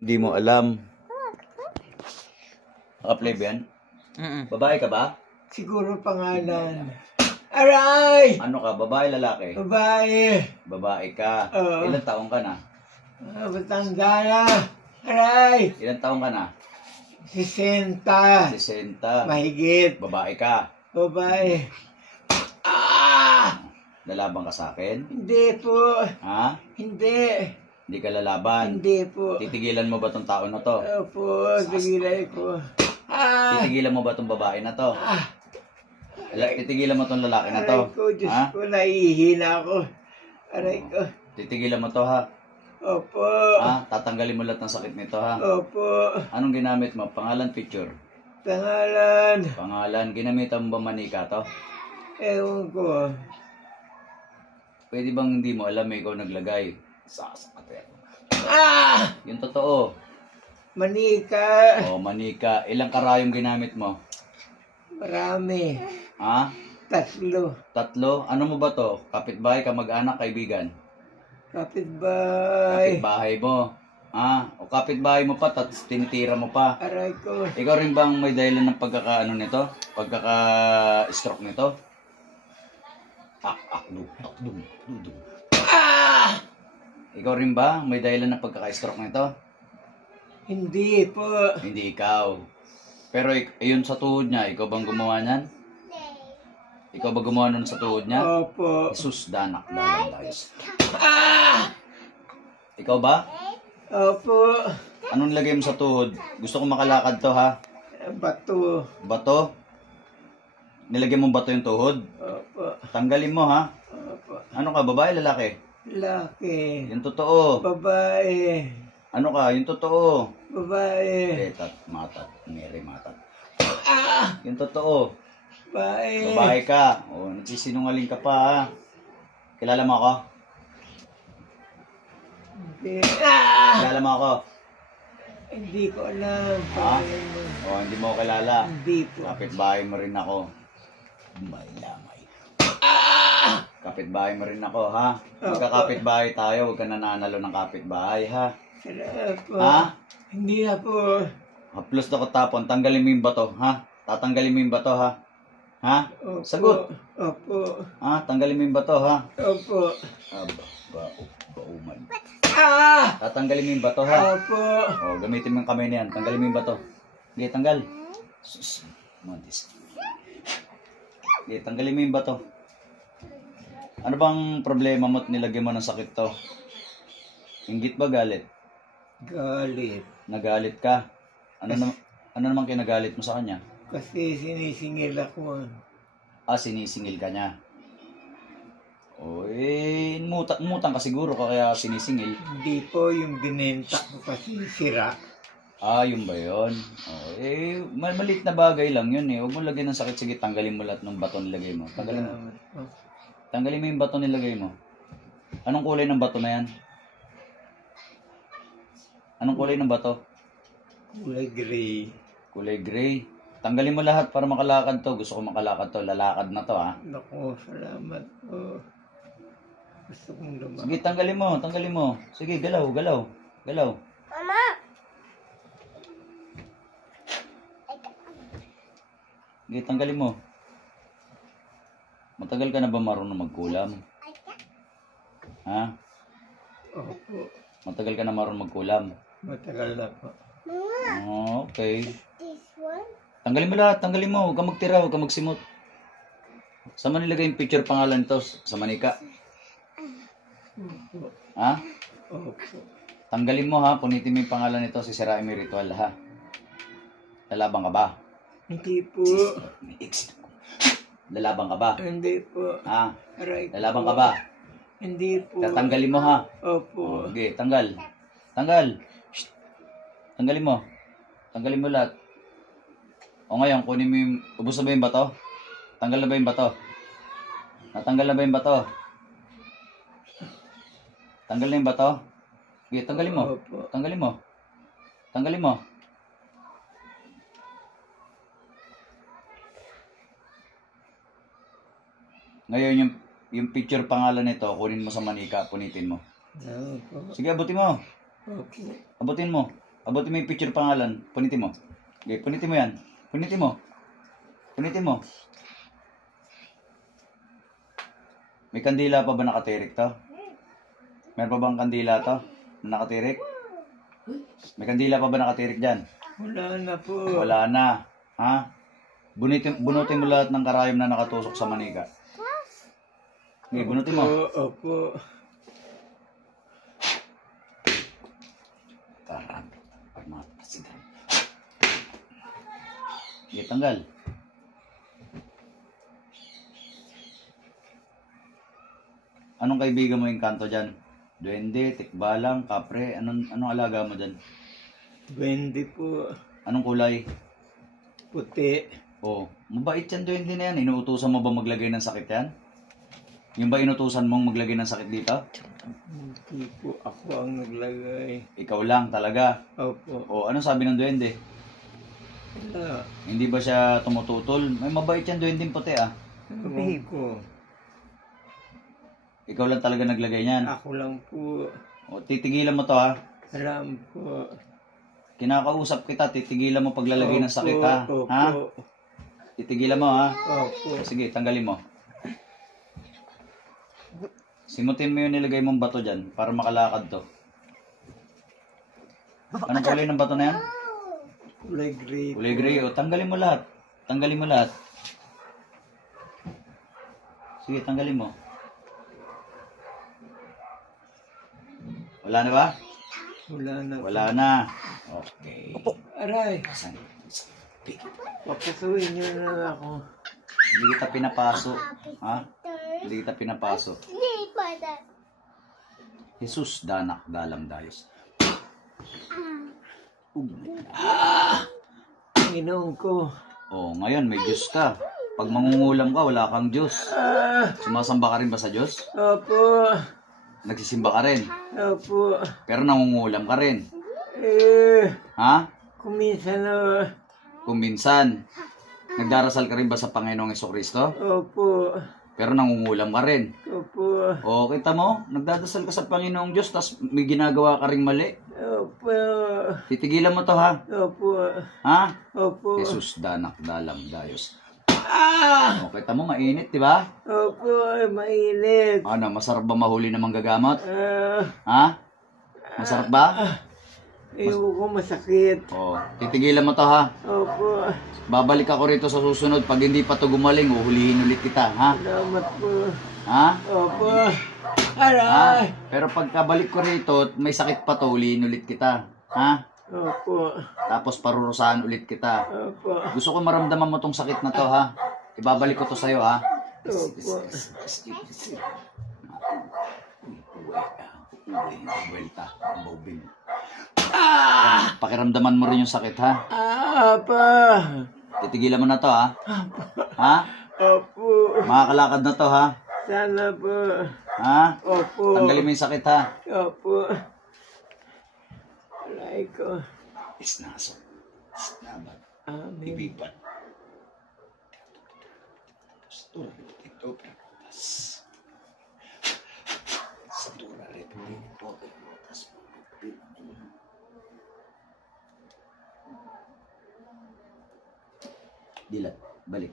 Hindi mo alam. Naka-play ba yan? Babae ka ba? Siguro pangalan. Aray! Ano ka? Babae, lalaki? Babae. Babae ka. Oo. Ilang taong ka na? Matanda na. Aray! Ilang taong ka na? 60. 60. Mahigit. Babae ka. Babae. Ah! Lalaban ka sa akin? Hindi po. Ha? Hindi. Hindi ka lalaban? Hindi po. Titigilan mo ba tong tao na to? Opo, tigilan ko. Ah! Titigilan mo ba tong babae na to? Ah! Titigilan mo tong lalaki na to? Aray ko, Diyos Ha? ko, nahihina ako. Aray ko. Titigilan mo to ha? Opo. Ha? Tatanggalin mo lahat ng sakit nito ha? Opo. Anong ginamit mo? Pangalan, picture? Tangalan. Pangalan, ginamitan mo ba manika to? Ewan ko. Pwede bang hindi mo alam ikaw naglagay? Sasakate. Ah! Yung totoo. Manika. O, manika. Ilang karayong ginamit mo? Marami. Ha? 3. 3? Ano mo ba to? Kapitbahay, kamag-anak, kaibigan? Kapitbahay. Kapitbahay mo. O kapitbahay mo pa, tapos tinitira mo pa. Aray ko. Ikaw rin bang may dahilan ng pagkakaano nito? Pagkaka-stroke nito? Dum. Ah! Ikaw rin ba may dahilan ng pagkaka-stroke nito? Hindi po. Hindi ikaw. Pero yun sa tuhod niya, ikaw bang gumawa niyan? Ikaw ba gumawa nun sa tuhod niya? Opo. Jesus, danak, dalayos. Ah! Ikaw ba? Opo. Anong lagay mo sa tuhod? Gusto ko makalakad to ha? Bato. Bato? Nilagay mo bato yung tuhod? Opo. Tanggalin mo ha? Opo. Ano ka, babae, lalaki? Laki. Yung totoo. Babae. Ano ka, yung totoo. Babae. Tetat, matat, Mary matat. Ah! Yung totoo. Babae. Babae ka. O, nagsisinungaling ka pa ha? Kilala mo ako? Hindi. Ah! Kilala mo ako? Hindi ko alam. Ha? Pangalan mo. O, hindi mo ako kilala. Hindi po. Kapitbahay mo rin ako. May lamay. Kapitbahay mo rin ako, ha? Magkakapitbahay tayo, huwag ka nananalo ng kapitbahay, ha? Salamat po. Ha? Hindi na po. Haplos na ko tapon, tanggalin mo yung bato, ha? Tatanggalin mo yung bato, ha? Ha? Opo. Sagot. Opo. Ha? Tanggalin mo yung bato, ha? Opo. Bauman. Ah! Tatanggalin mo yung bato, ha? Opo. O, gamitin mo yung kamay na yan. Tanggalin mo yung bato. Sige, tanggal. Sus, Montis. Sige, tanggalin mo yung bato. Ano bang problema mo at nilagay mo ng sakit to? Inggit ba galit? Galit. Nagalit ka? Ano naman kinagalit mo sa kanya? Kasi sinisingil ako. Sinisingil ka niya. O, mutang ka siguro kaya sinisingil. Hindi po yung binenta ko kasi sira. Yun ba yun? O, maliit na bagay lang yun eh. Huwag mo lagyan ng sakit. Sige, tanggalin mo lahat ng bato nilagay mo. Tanggalin mo. Salamat po. Tanggalin mo yung bato nilagay mo. Anong kulay ng bato na yan? Anong kulay ng bato? Kulay gray. Kulay gray. Tanggalin mo lahat para makalakad to. Gusto ko makalakad to. Lalakad na to ha. Naku, salamat po. Gusto kong lumakas. Sige, tanggalin mo. Tanggalin mo. Sige, galaw. Galaw. Mama! Sige, tanggalin mo. Matagal ka na ba marunong magkulam? Ha? Opo. Matagal ka na marunong magkulam? Matagal na po. Okay. This one? Tanggalin mo lahat. Tanggalin mo. Huwag ka magtira. Huwag ka magsimot. Saan man nilagay yung picture pangalan to? Sa manika? Opo. Ha? Opo. Tanggalin mo ha. Punitin mo yung pangalan nito. Sisirain mo yung ritual ha. Lalabang ka ba? Hindi po. Lalabang ka ba? Hindi po. Ha? Aray ko Lalabang po. ka ba? Hindi po. Tatanggalin mo ha. Opo. Okay, tanggal. Tanggal. Shh. Tanggalin mo. Tanggalin mo lahat. O ngayon, kunin mo yung... Ubus na ba yung bato? Tanggal na ba yung bato? Natanggal na ba yung bato? Tanggal na yung bato? Okay, tanggalin mo. Opo. Tanggalin mo. Tanggalin mo. Ngayon, yung picture pangalan nito, kunin mo sa manika, punitin mo. Opo. Sige, abutin mo. Opo. Abutin mo. Abutin mo yung picture pangalan. Punitin mo. Okay, punitin mo yan. Punitin mo. Punitin mo. May kandila pa ba nakatirik to? Meron pa bang kandila to? Na nakatirik? May kandila pa ba nakatirik dyan? Wala na po. Wala na. Ha? Bunutin mo lahat ng karayom na nakatusok sa manika. Okay, bunutin mo. Opo. Karami. Pag mga pasigan. Okay, tanggal. Anong kaibigan mo yung kanto dyan? Duwende, tikbalang, kapre, anong alaga mo dyan? Duwende po. Anong kulay? Puti. Oh, mabait yan duwende na yan. Inuutusan mo ba maglagay ng sakit yan? Yung ba inutusan mong maglagay ng sakit dito? Hindi po ako ang naglagay. Ikaw lang talaga. Opo. O, anong sabi ng duwende? Wala. Hindi ba siya tumututol? May mabait yan duwendeng puti ah. Ewan ko. Ikaw lang talaga naglagay niyan. Ako lang po. O, titigilan mo to ha. Alam po. Kinakausap kita, titigilan mo paglalagay ng sakit ha. Opo. Ha? Titigilan mo ha. Opo. Sige, tanggalin mo. Simutin mo yung nilagay mong bato dyan para makalakad to. Anong kulay ng bato na yan? Kulay gray. Kulay gray. O, tanggalin mo lahat. Tanggalin mo lahat. Sige, tanggalin mo. Wala na ba? Wala na. Wala na. Okay. Aray. Saan? Papasuhin niyo na ako. Hindi kita pinapaso. Ha? Hindi kita pinapaso. Jesus, danak, dalam, dayos. Panginoon ko. Oh, ngayon may Diyos ka. Pag mangungulam ka, wala kang Diyos. Sumasamba ka rin ba sa Diyos? Opo. Nagsisimba ka rin. Opo. Pero nangungulam ka rin. Ha? Kuminsan na. Kung minsan, nagdarasal ka rin ba sa Panginoong Jesucristo? Opo. Pero nangungulam ka rin. Opo. O, kita mo, nagdadasal ka sa Panginoong Diyos, tapos may ginagawa ka ring mali. Opo. Titigilan mo to, ha? Opo. Ha? Opo. Jesus, danak, dalam, dayos. O, kita mo, mainit, di ba? Opo. Mainit. Ano, masarap ba mahuli ng manggagamot? Ha? Masarap ba? Ewan ko masakit. O, titigilan mo to, ha? Opo. Babalik ako rito sa susunod. Pag hindi pa to gumaling, uhulihin ulit kita, ha? Salamat po. Ha? Opo. Ha? Aray. Pero pagkabalik ko rito, may sakit pa to, ulihin ulit kita. Ha? Opo. Tapos parurusahan ulit kita. Opo. Gusto ko maramdaman mo tong sakit na to, ha? Ibabalik ko to sa'yo, ha? Opo. Vuelta. Bobing. Pakiramdaman mo rin yung sakit, ha? Apa. Titigilan mo na to, ha? Ha? Opo. Makakalakad na to, ha? Sana po. Ha? Opo. Tanggalin mo yung sakit, ha? Opo. Alay ko. Isnaso. Isnaban. Amen. Ibiban. Stura ito, pertas. Stura ito, pertas. Dilat, balik.